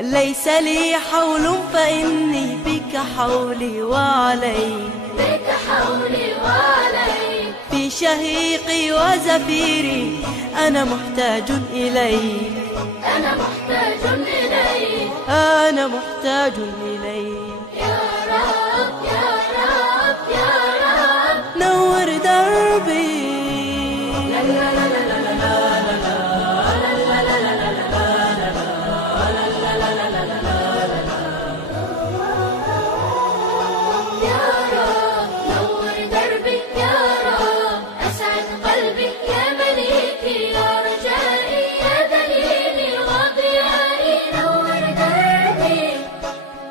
ليس لي حول فإني بك حولي وعلي بك حولي وعلي في شهيقي وزفيري أنا محتاج إليك أنا محتاج إليك أنا محتاج إليك يا رب يا رب يا رب نور دربي لا لا لا لا لا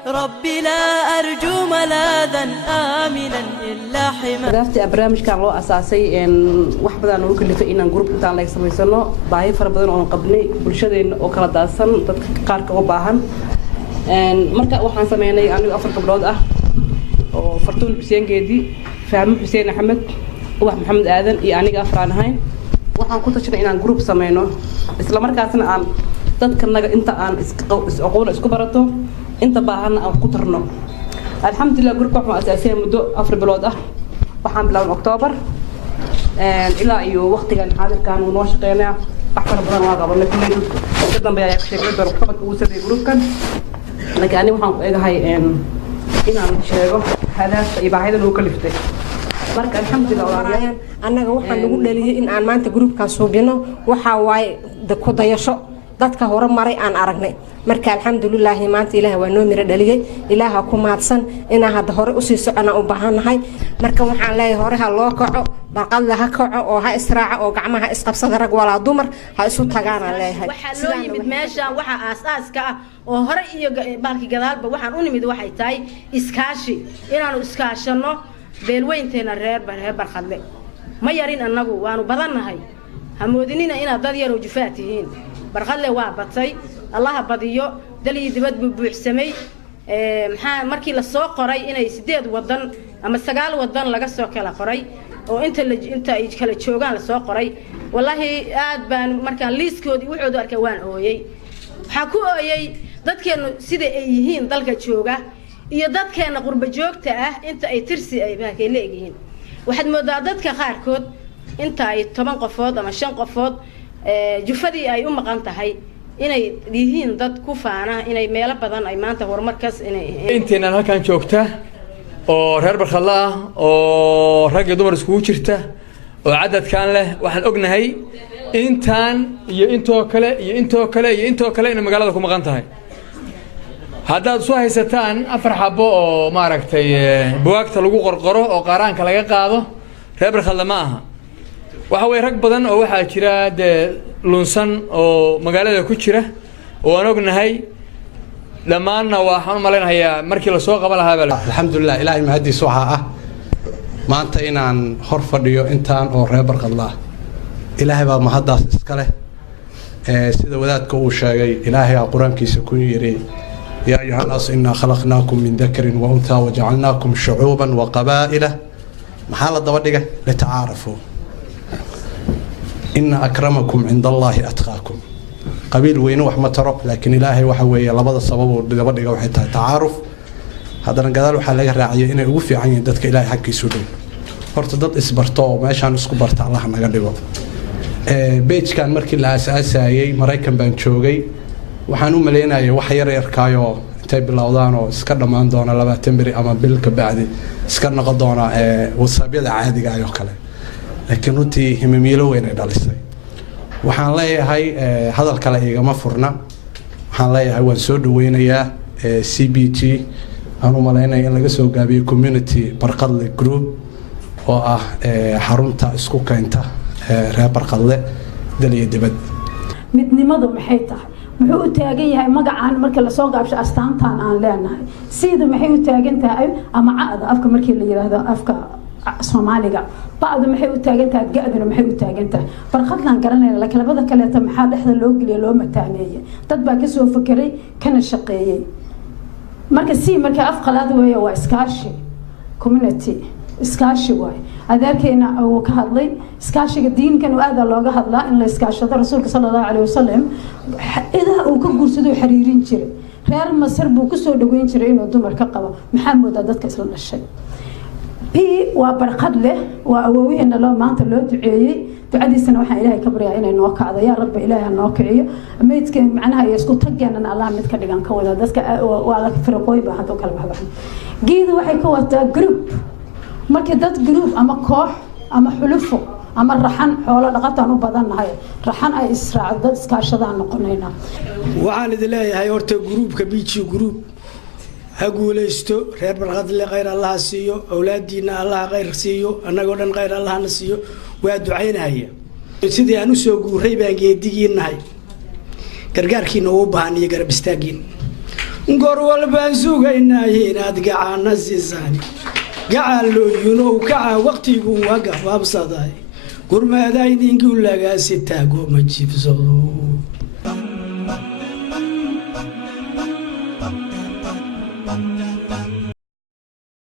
ربي لا أرجو ملاذا آمنا إلا حما دافتي برنامج كان لو أساسي إن واحد بدنا نقول كل فئة إن جروب بتاع الله يسمى يسمى ضعيف ربنا أو قبلي برشدين أو كلا داسن تقارك أو باهن إن مركا وحنا سمعنا أنا أفرق بلاد وفرتون حسين جدي فهم حسين أحمد وواحد محمد آذن يعني أفران هاي وحنا كنت شرينا إن جروب سمعنا إسلام مركا سنة عن تذكرنا أنت عن أقول إسكبرته أنت باهنا أو قطرنا الحمد لله جروب كم أساسية مدة أفر بلاد وحنا بلون أكتوبر إلى أي وقت كان حاضر كان وناشقنا أحفر بدنا واقع ولا كل يوم قدام بيا كشكل بركبة وسط الجروب كان لكن أنا وحنا إيه هاي إن أنا شيء هذا يبعد لو كلفته marka alxamdulilah annaga waxaan ugu dhaliyay in aan maanta groupkan suubino waxa waay ku dayasho dadka hore maray aan aragnay marka alxamdulilah maanta ilaahay waa noo miro dhaliyay ilaaha ku maadsan inaan hadda hore u sii socona u baahanahay marka waxaan leeyahay hore ha loo kaco barqad la ha kaco oo ha israaco oo gacmaha isqabsada rag wala dumar ha isu tagaan leeyahay waxa loo yimid meesha waxa aasaaska ah oo hore iyo baalki gadaalba waxaan u nimid waxay tahay iskaashi inaanu iskaashano beelweynteena reer barqadle ma yarin annagu waanu badannahay hamoodinina inaad dad yar oo jufaa tihiin barqadle waa batay allaha badiyo dal iyo dibad buu buuxsamay maxaa markii la soo qoray inay 8 wadan ama 9 wadan laga soo kala qoray oo inta ay kala joogaan la soo qoray wallahi aad baan markaan liiskoodii wuxuu arkay waan ooyay waxa ku ooyay dadkeenu sida ay yihiin dalka jooga iyo dadkeena qurba joogta ah inta ay tirsi ay baakay leeyihiin waxaad moodaa dadka qaarkood inta ay 10 qofood ama 5 qofood jufadii ay u maqan tahay inay yihiin dad ku faana inay meelo badan ay maanta horumarkaas inay inteena halkan joogta oo reer barqadla ah oo rag iyo dumar isku jirta oo cadadkan leh waxaan ognahay intaan iyo intoo kale iyo intoo kale iyo intoo kale in magaalada ku maqan tahay haddaad soo haysataan 4 xabo oo maaragtay buwaagta lagu qorqoro oo qaaraanka laga qaado reer barqadla ma aha waxa way rag badan oo waxa jira lunsan oo magaalada ku jira oo aan ognahay lamaana waxaan maleynayaa markii la soo qaban lahaa alxamdulilah ilaahay mahadiis waxa ah maanta inaan hor fadhiyo intaan oo reer barqadla ilaahay baa mahadaas iska leh sida wadaadka uu sheegay ilaahay quraankiisa ku yiri يا أيها الناس إنا خلقناكم من ذكر وأنثى وجعلناكم شعوبا وقبائل محل الضوء لتعارفوا إن أكرمكم عند الله أتقاكم قبيل وين وحمة رب لكن إلهي وحوي لبض الصباب والضوء وحتى تعارف هذا نقدر وحلاقي الراعي إنه يوفي عن يدك إلهي حكي سودون فرتضد إسبرتو ما عشان إسكبرت الله نقدره بيت كان مركي الأساسي مريكان بانشوجي waxaan u maleynayaa wax yar yarkaayo intay bilowdaan oo iska dhamaan doona 20 bari ama bil ka bacdi iska noqon doona wasaabyada caadiga ah oo kale laakiin runtii himamiilo weyn ay dhalisay waxaan leeyahay hadal kale igama furna waxaan leeyahay waan soo dhaweynayaa CBT aan u maleynayaa in laga soo gaabiyo community barqadle group oo ah xarunta isku keenta reer barqadle dal iyo dibad midnimadu maxay tahay muxuu u taagan yahay magacaan marka la soo gaabsho astaantan aan leenahay sida maxay u taagan tahay ama caada afka markii la yiraahdo afka Soomaaliga baadu maxay u taagan tahay gaaduna maxay u taagan tahay farqadlan garanayna la kalabada kale ta maxaa dhexda loo geliyo loo mataaneeyay dad baa ka soo fakiray kana shaqeeyay marka af qalaad weeye waa iskaashi community iskaashi way adeerkeena uu ka hadlay iskaashiga diinkan oo aad looga hadlaa in la iskaashado rasuulka sallallahu alayhi wasallam idaa uu ka guursado xiriirin jiray reer Masar buu ku soo dhaweyn jiray inuu dumar ka qabo maxamed dadka isla dhashay waa barqad leh waa awooweena loo maanta loo duceeyay ducadiisana waxaan ilaahay ka baryaa inay noo kacdo yaa rabbi ilaahay noo kiciyo meedkeen macnaha ay isku tageenan Allah mid ka dhigan ka wada dadka waa la firqooy baa hadoo kala baxday geedu waxay ka wataa group markii dad group ama koox ama xulufo ama raxan xoolo dhaqataan u badanahay raxan ay israac dad iskaashadaan noqonayna waxaan idin leeyahay horta groupka BG group هقوليستو رير بالغدل غير الله سيو أولادنا الله غير سيو أنا قلنا غير الله نسيو وادعينا هي سيدي أنا سوق ريبان جديين هاي كرجاركي نوبان يقرب استاجين نقول بنسوق إننا هنا تقع نزيزاني قالوا ينو كع وقت يقوم وقف أبصداي قول ما داين نقول لك ستة قوم تجيب زلو